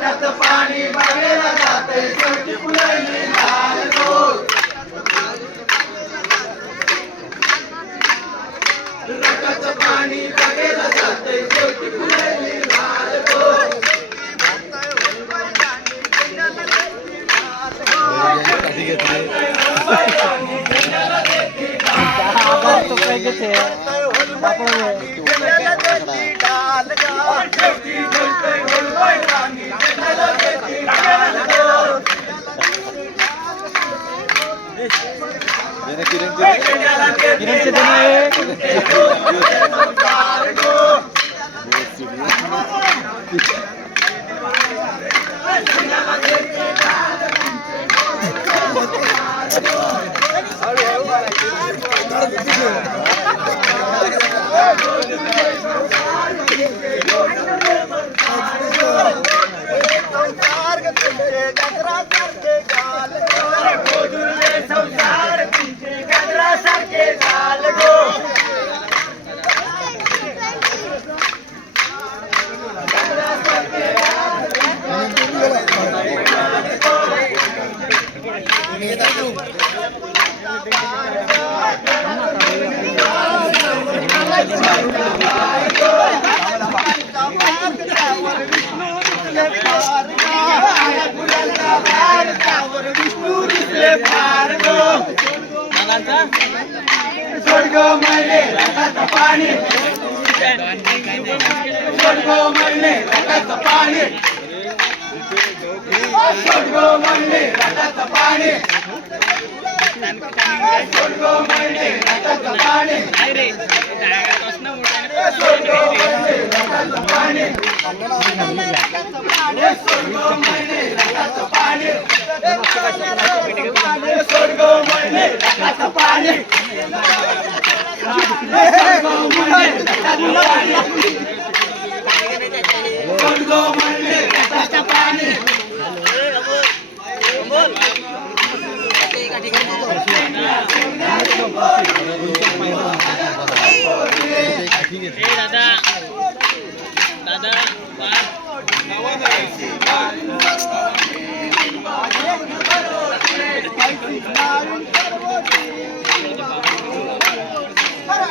रटाचं पाणी बघायला जाते शेवटी फुलली लाल गोल रटाचं पाणी बघायला जाते शेवटी फुलली लाल गोल स्वर्ग मळले रटाचं पाणी स्वर्ग मळले रटाचं पाणी स्वर्ग मळले रटाचं पाणी स्वर्ग मळले रटाचं पाणी स्वर्ग मळले रटाचं पाणी स्वर्ग मळले रटाचं पाणी स्वर्ग मळले रटाचं पाणी स्वर्ग मळले रटाचं पाणी दादा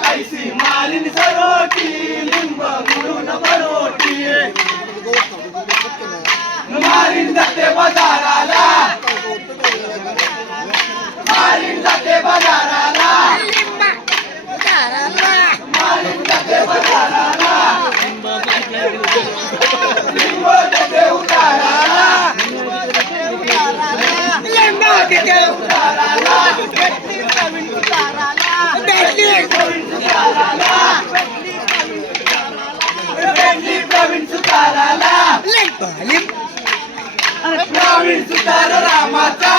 ऐसी मालिन सरोटी लिंब म्हणून बरोटी मारीन जाते बाजाराला मारीन जाते बाजाराला मारीन जाते बाजाराला लिंब देते उताराला लिंब देते उताराला प्रवीण सुताराला प्रवीण सुतार रामाचा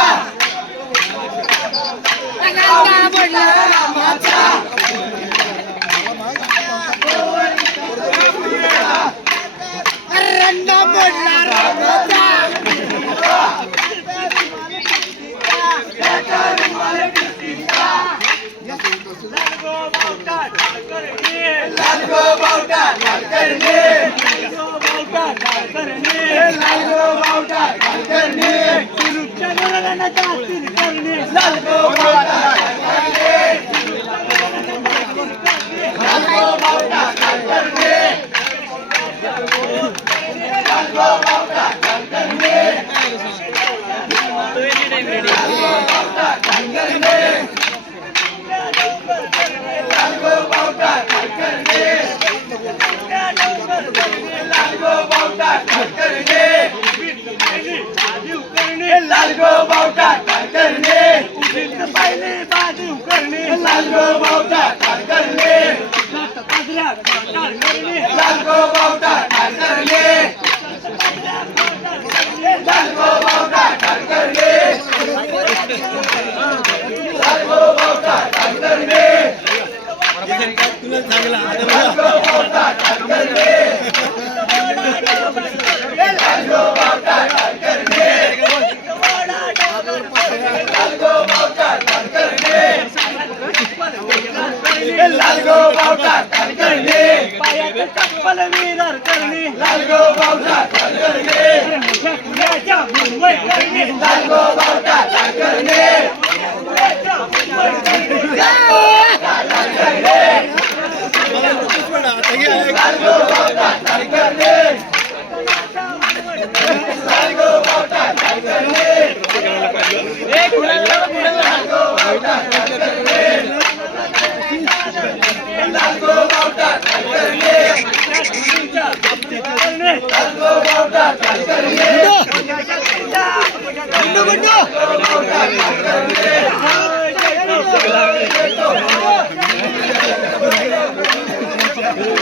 रामाचा रंग मोडला रामाचा लालगो बावटा करणे लालगो बावटा करणे लालगो बावटा करणे लालगो बावटा करणे लालगो बावटा करणे लालगो बावटा करणे लालगो बावटा करणे लालगो बावटा करणे लालगो बावटा करणे पहिले बाजू करणे लालगो बावटा करणे लालगो बावटा करणे लालगो बावटा करणे लालगो बावटा करणे लालगो बावटा करणे लालगो बावटा करणे लालगो बावटा करणे लालगो बावटा करणे पायात चप्पल विरार करणे लालगो बावटा करणे लालगो बावटा काय करणे लालगो बावटा काय करणे लालगो बावटा काय करणे लालगो बावटा काय करणे लालगो बावटा काय करणे लालगो बावटा काय करणे